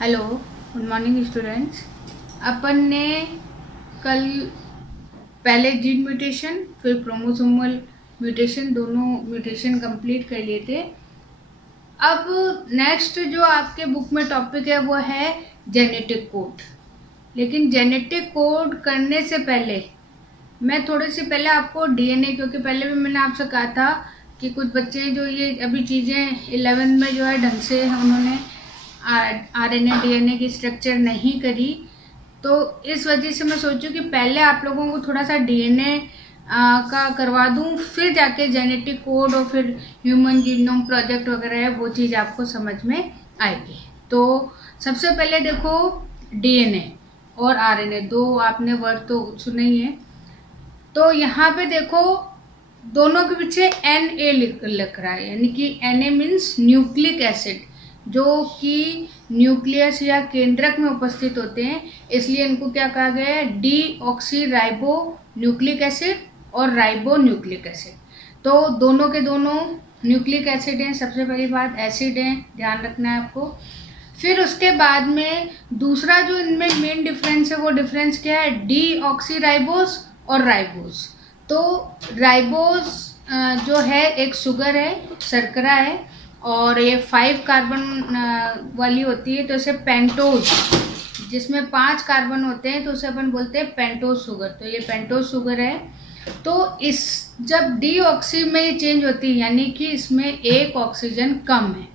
Hello, good morning students. अपन ने कल पहले जीन म्यूटेशन फिर क्रोमोसोमल म्यूटेशन दोनों म्यूटेशन कंप्लीट कर लिए थे। अब नेक्स्ट जो आपके बुक में टॉपिक है वो है जेनेटिक कोड। लेकिन जेनेटिक कोड करने से पहले मैं थोड़ी सी पहले आपको डीएनए, क्योंकि पहले भी मैंने आपसे कहा था कि कुछ बच्चे जो ये अभी चीज़ें 11th में जो है ढंग से उन्होंने आरएनए डीएनए की स्ट्रक्चर नहीं करी, तो इस वजह से मैं सोचूं कि पहले आप लोगों को थोड़ा सा डीएनए का करवा दूं, फिर जाके जेनेटिक कोड और फिर ह्यूमन जीनोम प्रोजेक्ट वगैरह है वो चीज़ आपको समझ में आएगी। तो सबसे पहले देखो, डीएनए और आरएनए दो आपने वर्ड तो सुने ही है। तो यहाँ पे देखो दोनों के पीछे Na लिख रहा है, यानी कि Na मीन्स न्यूक्लिक एसिड, जो कि न्यूक्लियस या केंद्रक में उपस्थित होते हैं, इसलिए इनको क्या कहा गया है, डीऑक्सी राइबो न्यूक्लिक एसिड और राइबो न्यूक्लिक एसिड। तो दोनों के दोनों न्यूक्लिक एसिड हैं। सबसे पहली बात एसिड हैं, ध्यान रखना है आपको। फिर उसके बाद में दूसरा जो इनमें मेन डिफरेंस है वो डिफरेंस क्या है, डीऑक्सी राइबोस और राइबोस। तो राइबोस जो है एक शुगर है, शर्करा है, और ये 5 कार्बन वाली होती है, तो इसे पेंटोज, जिसमें 5 कार्बन होते हैं तो उसे अपन बोलते हैं पेंटोज शुगर। तो ये पेंटोज शुगर है। तो इस जब डीऑक्सी में ये चेंज होती है, यानी कि इसमें एक ऑक्सीजन कम है,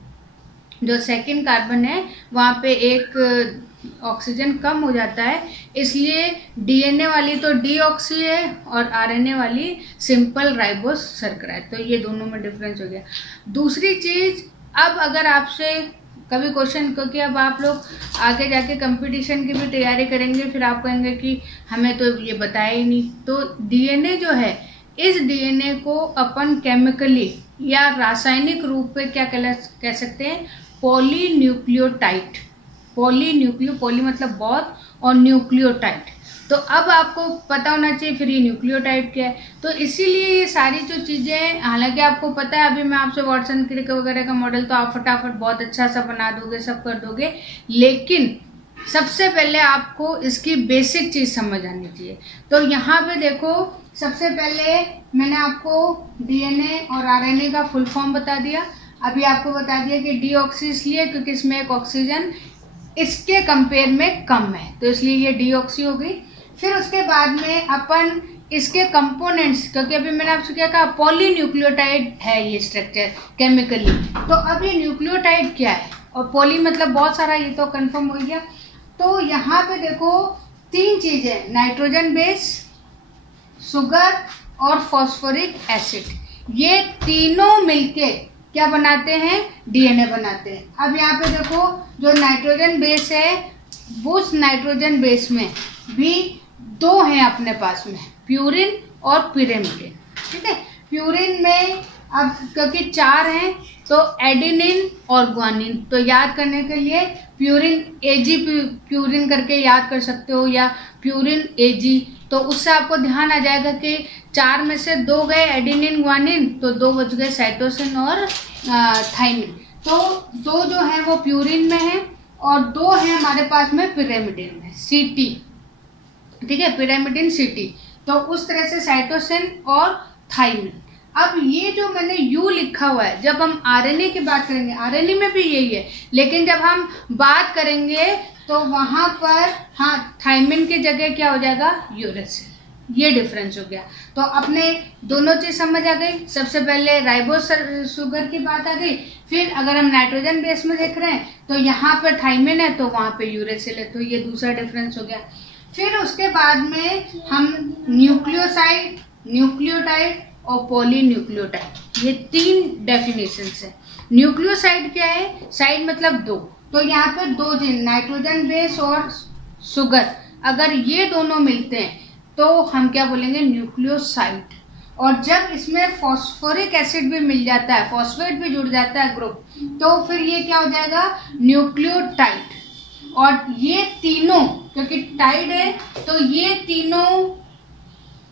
जो सेकंड कार्बन है वहाँ पे एक ऑक्सीजन कम हो जाता है, इसलिए डीएनए वाली तो डीऑक्सी है और आरएनए वाली सिंपल राइबोस शर्करा है। तो ये दोनों में डिफरेंस हो गया। दूसरी चीज, अब अगर आपसे कभी क्वेश्चन, क्योंकि अब आप लोग आगे जाके कंपटीशन की भी तैयारी करेंगे, फिर आप कहेंगे कि हमें तो ये बताया ही नहीं। तो डीएनए जो है, इस डीएनए को अपन केमिकली या रासायनिक रूप पे क्या कह सकते हैं, पॉलीन्यूक्लियोटाइड। पॉली मतलब बहुत और न्यूक्लियोटाइड। तो अब आपको पता होना चाहिए फिर ये न्यूक्लियोटाइड क्या है। तो इसीलिए ये सारी जो चीज़ें, हालांकि आपको पता है, अभी मैं आपसे वाटसन क्रिक वगैरह का मॉडल तो आप फटाफट बहुत अच्छा सा बना दोगे, सब कर दोगे, लेकिन सबसे पहले आपको इसकी बेसिक चीज़ समझ आनी चाहिए। तो यहाँ पे देखो, सबसे पहले मैंने आपको डीएनए और आरएनए का फुल फॉर्म बता दिया। अभी आपको बता दिया कि डीऑक्सी इसलिए क्योंकि इसमें एक ऑक्सीजन इसके कंपेयर में कम है, तो इसलिए ये डीऑक्सी हो गई। फिर उसके बाद में अपन इसके कंपोनेंट्स, क्योंकि अभी मैंने आपसे क्या कहा, पॉलीन्यूक्लियोटाइड है ये स्ट्रक्चर केमिकली। तो अब ये न्यूक्लियोटाइड क्या है, और पॉली मतलब बहुत सारा, ये तो कंफर्म हो गया। तो यहाँ पे देखो 3 चीजें, नाइट्रोजन बेस, शुगर और फॉस्फोरिक एसिड, ये तीनों मिलके क्या बनाते हैं, डीएनए बनाते हैं। अब यहाँ पे देखो जो नाइट्रोजन बेस है, वो उस नाइट्रोजन बेस में भी 2 हैं अपने पास में, प्यूरिन और पिरिमिडिन। ठीक है, प्यूरिन में अब क्योंकि 4 हैं तो एडेनिन और ग्वानिन, तो याद करने के लिए प्यूरिन एजी प्यूरिन करके याद कर सकते हो, या प्यूरिन एजी। तो उससे आपको ध्यान आ जाएगा कि 4 में से 2 गए एडेनिन ग्वानिन, तो 2 बच गए साइटोसिन और थाइमिन। तो 2 जो है वो प्यूरिन में है और 2 है हमारे पास में पिरिमिडिन में, सीटी। ठीक है, पिरिमिडिन सीटी। तो उस तरह से साइटोसिन और थाइमिन। अब ये जो मैंने यू लिखा हुआ है, जब हम आरएनए की बात करेंगे, आरएनए में भी यही है, लेकिन जब हम बात करेंगे तो वहां पर हाँ, थाइमिन की जगह क्या हो जाएगा, यूरेसिल। ये डिफरेंस हो गया। तो अपने दोनों चीज समझ आ गई। सबसे पहले राइबोस शुगर की बात आ गई, फिर अगर हम नाइट्रोजन बेस में देख रहे हैं तो यहाँ पर थाइमिन है तो वहां पे यूरेसिल है, तो ये दूसरा डिफरेंस हो गया। फिर उसके बाद में हम न्यूक्लियोसाइड, न्यूक्लियोटाइड और पॉलीन्यूक्लियोटाइड, ये 3 डेफिनेशंस है। न्यूक्लियोसाइड क्या है, साइड मतलब 2, तो यहाँ पे 2 जीन, नाइट्रोजन बेस और शुगर, अगर ये दोनों मिलते हैं तो हम क्या बोलेंगे, न्यूक्लियोसाइड। और जब इसमें फॉस्फोरिक एसिड भी मिल जाता है, फॉस्फेट भी जुड़ जाता है ग्रुप, तो फिर ये क्या हो जाएगा, न्यूक्लियोटाइड। और ये तीनों, क्योंकि टाइड है, तो ये तीनों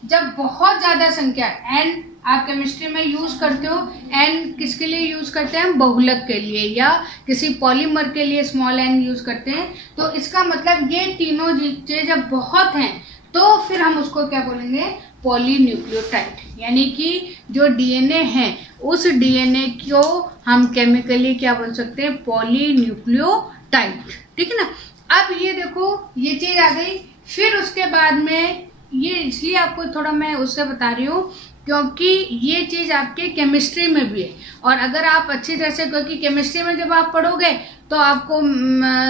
जब बहुत ज्यादा संख्या n आप केमिस्ट्री में यूज करते हो, एन किसके लिए यूज करते हैं? बहुलक के लिए या किसी पॉलीमर के लिए स्मॉल एन यूज करते हैं। तो इसका मतलब ये तीनों चीजें जब बहुत हैं तो फिर हम उसको क्या बोलेंगे? पॉलीन्यूक्लियोटाइड। यानी कि जो डीएनए है उस डीएनए को हम केमिकली क्या बोल सकते हैं? पॉलीन्यूक्लियोटाइड। ठीक है ना। अब ये देखो ये चीज आ गई। फिर उसके बाद में ये इसलिए आपको थोड़ा मैं उससे बता रही हूँ क्योंकि ये चीज आपके केमिस्ट्री में भी है। और अगर आप अच्छी तरह से, क्योंकि केमिस्ट्री में जब आप पढ़ोगे तो आपको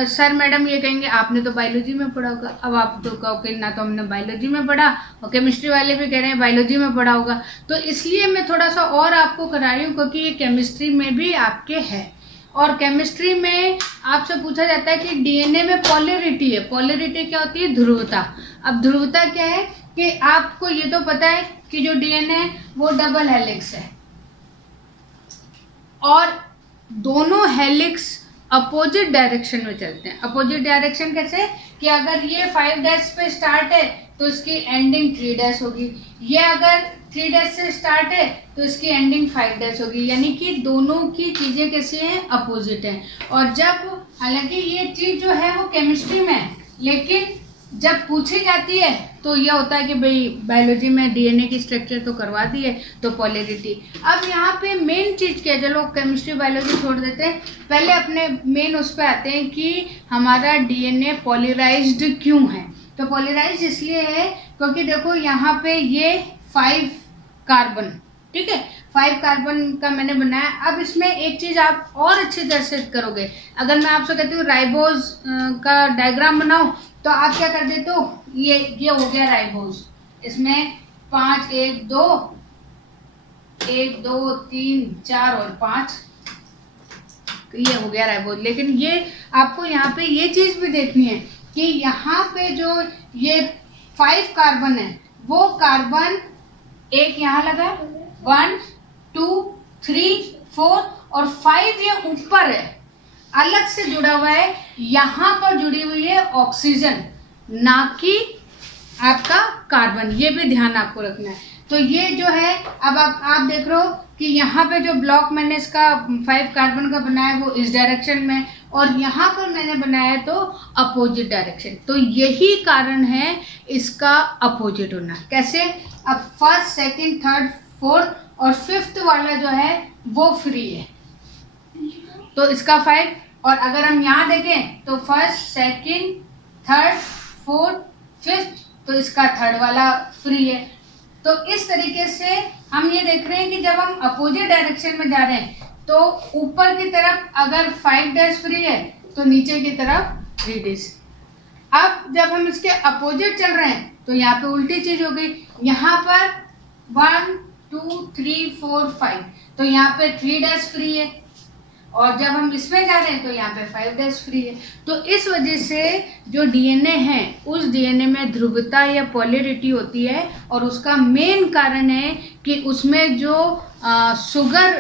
सर मैडम ये कहेंगे आपने तो बायोलॉजी में पढ़ा होगा। अब आप तो कहोगे ना तो हमने बायोलॉजी में पढ़ा, और केमिस्ट्री वाले भी कह रहे हैं बायोलॉजी में पढ़ा होगा। तो इसलिए मैं थोड़ा सा और आपको करा रही हूँ क्योंकि ये केमिस्ट्री में भी आपके है। और केमिस्ट्री में आपसे पूछा जाता है कि डीएनए में पोलैरिटी है। पोलैरिटी क्या होती है? ध्रुवता। अब ध्रुवता क्या है कि आपको ये तो पता है कि जो डीएनए है वो डबल हेलिक्स है और दोनों हेलिक्स अपोजिट डायरेक्शन में चलते हैं। अपोजिट डायरेक्शन कैसे? कि अगर ये 5' पे स्टार्ट है तो इसकी एंडिंग 3' होगी, ये अगर 3' से स्टार्ट है तो इसकी एंडिंग 5' होगी। यानी कि दोनों की चीजें कैसी हैं? अपोजिट हैं। और जब, हालांकि ये चीज जो है वो केमिस्ट्री में है, लेकिन जब पूछी जाती है तो यह होता है कि भाई बायोलॉजी में डीएनए की स्ट्रक्चर तो करवा दी है तो पोलैरिटी। अब यहाँ पे मेन चीज क्या है? चलो केमिस्ट्री बायोलॉजी छोड़ देते हैं, पहले अपने मेन उस पर आते हैं कि हमारा डीएनए पॉलीराइज्ड क्यों है। तो पॉलीराइज्ड इसलिए है क्योंकि देखो यहाँ पे ये 5 कार्बन, ठीक है, 5 कार्बन का मैंने बनाया। अब इसमें एक चीज आप और अच्छी तरह से करोगे। अगर मैं आपसे कहती हूँ राइबोज का डायग्राम बनाओ तो आप क्या कर देते हो? ये हो गया राइबोज। इसमें 5, 1 2 3 4 और 5, तो ये हो गया राइबोज। लेकिन ये आपको यहाँ पे ये चीज भी देखनी है कि यहाँ पे जो ये 5 कार्बन है वो कार्बन एक यहाँ लगा, 1 2 3 4 और 5 ये ऊपर है, अलग से जुड़ा हुआ है। यहाँ पर जुड़ी हुई है ऑक्सीजन, ना कि आपका कार्बन। ये भी ध्यान आपको रखना है। तो ये जो है, अब आप देख रहे हो कि यहाँ पे जो ब्लॉक मैंने इसका 5 कार्बन का बनाया वो इस डायरेक्शन में, और यहाँ पर मैंने बनाया तो अपोजिट डायरेक्शन। तो यही कारण है इसका अपोजिट होना। कैसे? अब 1st, 2nd, 3rd, 4th और 5th वाला जो है वो फ्री है, तो इसका 5। और अगर हम यहाँ देखें तो 1st, 2nd, 3rd, 4th, 5th, तो इसका 3rd वाला फ्री है। तो इस तरीके से हम ये देख रहे हैं कि जब हम अपोजिट डायरेक्शन में जा रहे हैं तो ऊपर की तरफ अगर 5' फ्री है तो नीचे की तरफ 3'। अब जब हम इसके अपोजिट चल रहे हैं तो यहाँ पे उल्टी चीज हो गई। यहाँ पर 1 2 3 4 5, तो यहाँ पे 3' फ्री है, और जब हम इसमें जा रहे हैं तो यहाँ पे 5' फ्री है। तो इस वजह से जो डीएनए है उस डीएनए में ध्रुवता या पोलैरिटी होती है, और उसका मेन कारण है कि उसमें जो शुगर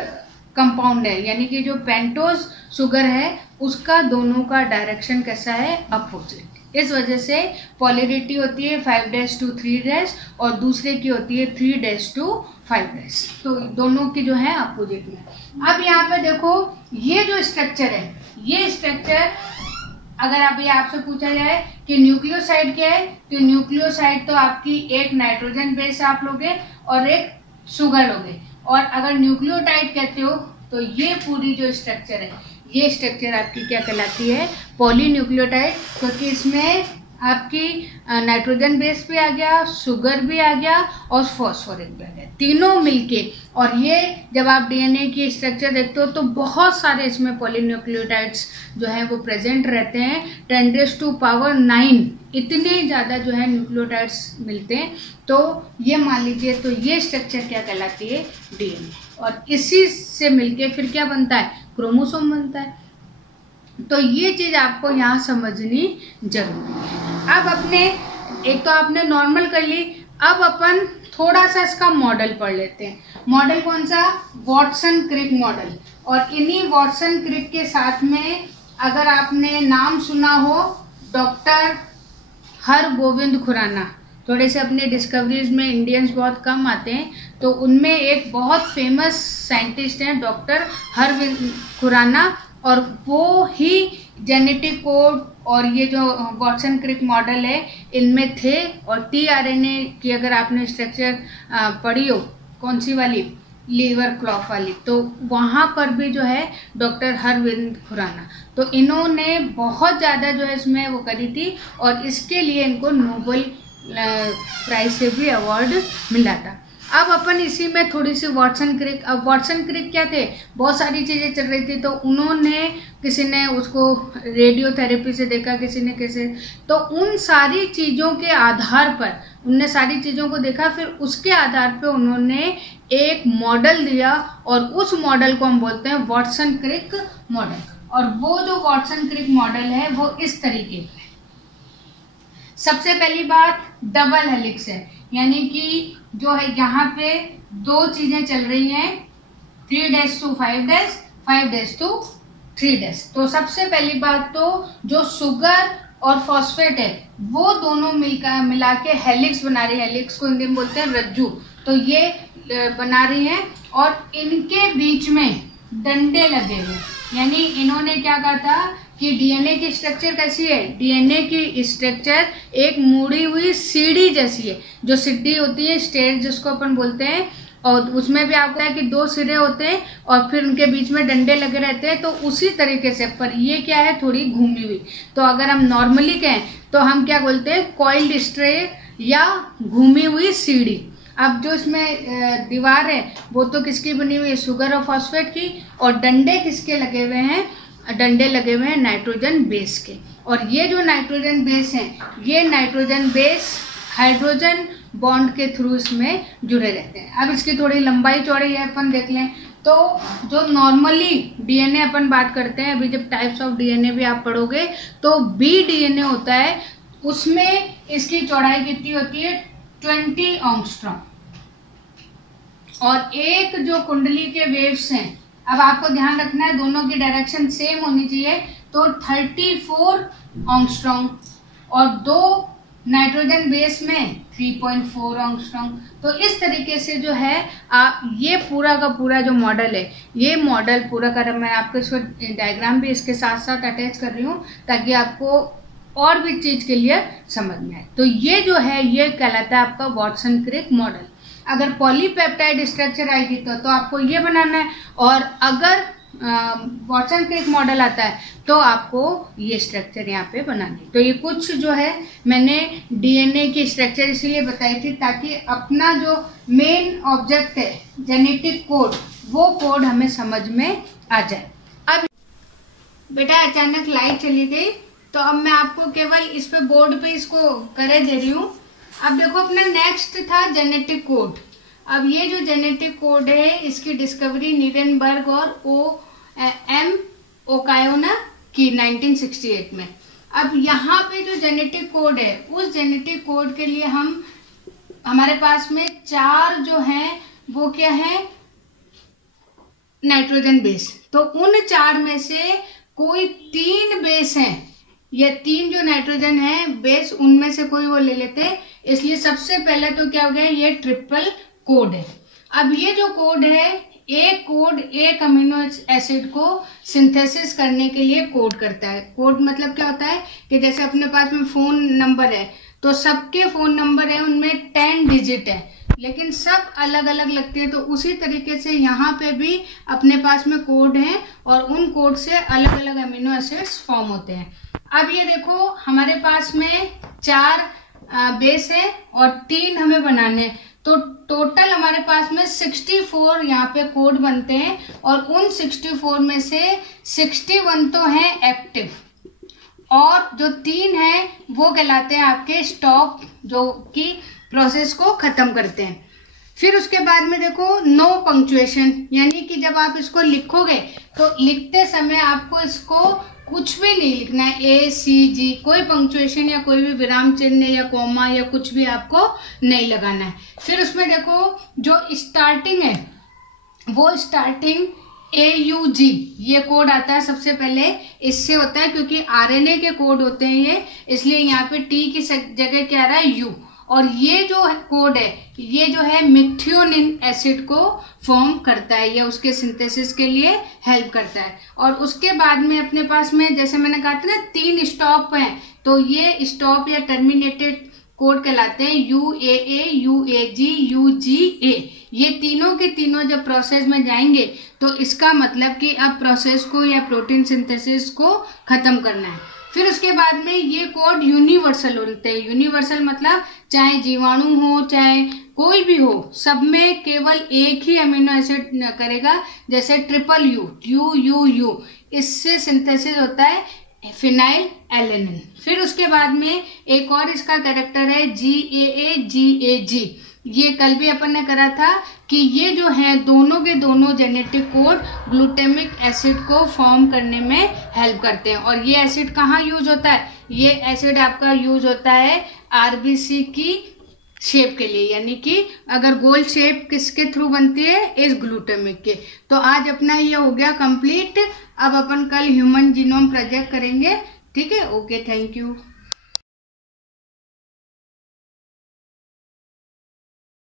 कंपाउंड है, यानी कि जो पेंटोज शुगर है, उसका दोनों का डायरेक्शन कैसा है? अपोजिट। इस वजह से पोलैरिटी होती है 5' to 3' और दूसरे की होती है 3' to 5'। तो दोनों की जो है अपोजिट में। अब यहाँ पे देखो ये जो स्ट्रक्चर है, ये स्ट्रक्चर अगर अभी आपसे पूछा जाए कि न्यूक्लियोसाइड क्या है, तो न्यूक्लियोसाइड तो आपकी एक नाइट्रोजन बेस आप लोगे और एक शुगर लोगे। और अगर न्यूक्लियोटाइड कहते हो तो ये पूरी जो स्ट्रक्चर है, ये स्ट्रक्चर आपकी क्या कहलाती है? पॉलीन्यूक्लियोटाइड, क्योंकि इसमें आपकी नाइट्रोजन बेस भी आ गया, शुगर भी आ गया और फॉस्फोरिक भी आ गया, तीनों मिलके। और ये जब आप डीएनए की स्ट्रक्चर देखते हो तो बहुत सारे इसमें पॉलीन्यूक्लियोटाइड्स जो है वो प्रेजेंट रहते हैं। 10⁻⁹ इतने ज़्यादा जो है न्यूक्लियोटाइड्स मिलते हैं। तो ये मान लीजिए, तो ये स्ट्रक्चर क्या कहलाती है? डीएनए। और इसी से मिलके फिर क्या बनता है? क्रोमोसोम बनता है। तो ये चीज आपको यहाँ समझनी जरूरी है। अब अपने एक तो आपने नॉर्मल कर ली, अब अपन थोड़ा सा इसका मॉडल पढ़ लेते हैं। मॉडल कौन सा? Watson Crick model. और इन्हीं वॉटसन क्रिक के साथ में अगर आपने नाम सुना हो डॉक्टर हरगोविंद खुराना, थोड़े से अपने डिस्कवरीज में इंडियंस बहुत कम आते हैं, तो उनमें एक बहुत फेमस साइंटिस्ट हैं डॉक्टर हरविंद खुराना, और वो ही जेनेटिक कोड और ये जो वॉटसन क्रिक मॉडल है इनमें थे। और tRNA की अगर आपने स्ट्रक्चर पढ़ी हो, कौन सी वाली, लीवर क्लॉफ वाली, तो वहाँ पर भी जो है डॉक्टर हरविंद खुराना, तो इन्होंने बहुत ज़्यादा जो है इसमें वो करी थी, और इसके लिए इनको नोबेल प्राइज से भी अवार्ड मिला था। अब अपन इसी में थोड़ी सी वॉटसन क्रिक, अब वॉटसन क्रिक क्या थे, बहुत सारी चीज़ें चल रही थी, तो उन्होंने, किसी ने उसको रेडियोथेरेपी से देखा, किसी ने कैसे, तो उन सारी चीज़ों के आधार पर उनने सारी चीज़ों को देखा, फिर उसके आधार पर उन्होंने एक मॉडल दिया, और उस मॉडल को हम बोलते हैं वॉटसन क्रिक मॉडल। और वो जो वॉटसन क्रिक मॉडल है वो इस तरीके का है। सबसे पहली बात डबल हेलिक्स है, यानी कि जो है यहाँ पे दो चीजें चल रही हैं, 3' to 5', 5' to 3'। तो सबसे पहली बात तो जो शुगर और फॉस्फेट है वो दोनों मिला के हेलिक्स बना रही है, हेलिक्स को हिंदी में बोलते हैं रज्जू, तो ये बना रही है, और इनके बीच में डंडे लगे हुए, यानी इन्होंने क्या कहा था कि डीएनए की स्ट्रक्चर कैसी है, डीएनए की स्ट्रक्चर एक मुड़ी हुई सीढ़ी जैसी है, जो सीढ़ी होती है स्टेज जिसको अपन बोलते हैं, और उसमें भी आपको है कि दो सिरे होते हैं और फिर उनके बीच में डंडे लगे रहते हैं, तो उसी तरीके से, पर ये क्या है थोड़ी घूमी हुई, तो अगर हम नॉर्मली कहें तो हम क्या बोलते हैं, कॉइल्ड स्ट्रे या घूमी हुई सीढ़ी। अब जो इसमें दीवार है वो तो किसकी बनी हुई है, शुगर और फॉस्फेट की, और डंडे किसके लगे हुए हैं, डंडे लगे हुए हैं नाइट्रोजन बेस के। और ये जो नाइट्रोजन बेस हैं, ये नाइट्रोजन बेस हाइड्रोजन बॉन्ड के थ्रू इसमें जुड़े रहते हैं। अब इसकी थोड़ी लंबाई चौड़ाई है अपन देख लें, तो जो नॉर्मली डीएनए अपन बात करते हैं, अभी जब टाइप्स ऑफ डीएनए भी आप पढ़ोगे तो बी डीएनए होता है, उसमें इसकी चौड़ाई कितनी होती है, 20 एंगस्ट्रॉम। और एक जो कुंडली के वेव्स हैं, अब आपको ध्यान रखना है दोनों की डायरेक्शन सेम होनी चाहिए, तो 34 एंगस्ट्रॉम, और दो नाइट्रोजन बेस में 3.4 एंगस्ट्रॉम। तो इस तरीके से जो है ये पूरा का पूरा जो मॉडल है, ये मॉडल पूरा का, मैं आपको इसको डायग्राम भी इसके साथ साथ अटैच कर रही हूँ ताकि आपको और भी चीज के लिए समझ में आए। तो ये जो है ये कहलाता है आपका वॉटसन क्रिक मॉडल। अगर पॉलीपेप्टाइड स्ट्रक्चर आएगी तो आपको ये बनाना है, और अगर वॉटसन क्रिक मॉडल आता है तो आपको ये स्ट्रक्चर यहाँ पे बनानी है। तो ये कुछ जो है मैंने डीएनए की स्ट्रक्चर इसीलिए बताई थी ताकि अपना जो मेन ऑब्जेक्ट है जेनेटिक कोड, वो कोड हमें समझ में आ जाए। अब बेटा अचानक लाइट चली गई, तो अब मैं आपको केवल इस पे बोर्ड पे इसको करे दे रही हूँ। अब देखो अपना नेक्स्ट था जेनेटिक कोड। अब ये जो जेनेटिक कोड है इसकी डिस्कवरी नीरेनबर्ग और O.M. ओकायोना की 1968 में। अब यहाँ पे जो जेनेटिक कोड है, उस जेनेटिक कोड के लिए हमारे पास में 4 जो हैं वो क्या है, नाइट्रोजन बेस। तो उन 4 में से कोई 3 बेस हैं, ये 3 जो नाइट्रोजन है बेस, उनमें से कोई वो ले लेते हैं। इसलिए सबसे पहले तो क्या हो गया, ये ट्रिपल कोड है। अब ये जो कोड है, एक कोड एक अमीनो एसिड को सिंथेसिस करने के लिए कोड करता है। कोड मतलब क्या होता है कि जैसे अपने पास में फोन नंबर है, तो सबके फोन नंबर है उनमें 10 डिजिट है, लेकिन सब अलग अलग लगते हैं। तो उसी तरीके से यहाँ पे भी अपने पास में कोड है, और उन कोड से अलग अलग अमीनो एसिड्स फॉर्म होते हैं। अब ये देखो हमारे पास में 4 बेस है और 3 हमें बनाने हैं, तो टोटल हमारे पास में 64 यहाँ पे कोड बनते हैं, और उन 64 में से 61 तो हैं एक्टिव, और जो 3 हैं वो कहलाते हैं आपके स्टॉप, जो कि प्रोसेस को खत्म करते हैं। फिर उसके बाद में देखो नो पंक्चुएशन, यानी कि जब आप इसको लिखोगे तो लिखते समय आपको इसको कुछ भी नहीं लिखना है, ACG, कोई पंक्चुएशन या कोई भी विराम चिन्ह या कोमा या कुछ भी आपको नहीं लगाना है। फिर उसमें देखो जो स्टार्टिंग है वो स्टार्टिंग AUG, ये कोड आता है सबसे पहले, इससे होता है क्योंकि RNA के कोड होते हैं ये, इसलिए यहाँ पे T की जगह क्या आ रहा है U, और ये जो कोड है ये जो है मेथियोनिन एसिड को फॉर्म करता है या उसके सिंथेसिस के लिए हेल्प करता है। और उसके बाद में अपने पास में जैसे मैंने कहा था ना 3 स्टॉप हैं, तो ये स्टॉप या टर्मिनेटेड कोड कहलाते हैं UAA, UAG, UGA। ये तीनों के तीनों जब प्रोसेस में जाएंगे तो इसका मतलब कि अब प्रोसेस को या प्रोटीन सिंथेसिस को खत्म करना है। फिर उसके बाद में ये कोड यूनिवर्सल होते हैं। यूनिवर्सल मतलब चाहे जीवाणु हो चाहे कोई भी हो, सब में केवल एक ही अमीनो एसिड करेगा, जैसे ट्रिपल U, इससे सिंथेसिस होता है फिनाइल एलेनिन। फिर उसके बाद में एक और इसका कैरेक्टर है GAA, GAG। ये कल भी अपन ने करा था कि ये जो है दोनों के दोनों जेनेटिक कोड ग्लूटामिक एसिड को फॉर्म करने में हेल्प करते हैं। और ये एसिड कहाँ यूज होता है? ये एसिड आपका यूज होता है RBC की शेप के लिए, यानी कि अगर गोल शेप किसके थ्रू बनती है? इस ग्लूटामिक के। तो आज अपना ये हो गया कंप्लीट। अब अपन कल ह्यूमन जीनोम प्रोजेक्ट करेंगे। ठीक है, ओके, थैंक यू।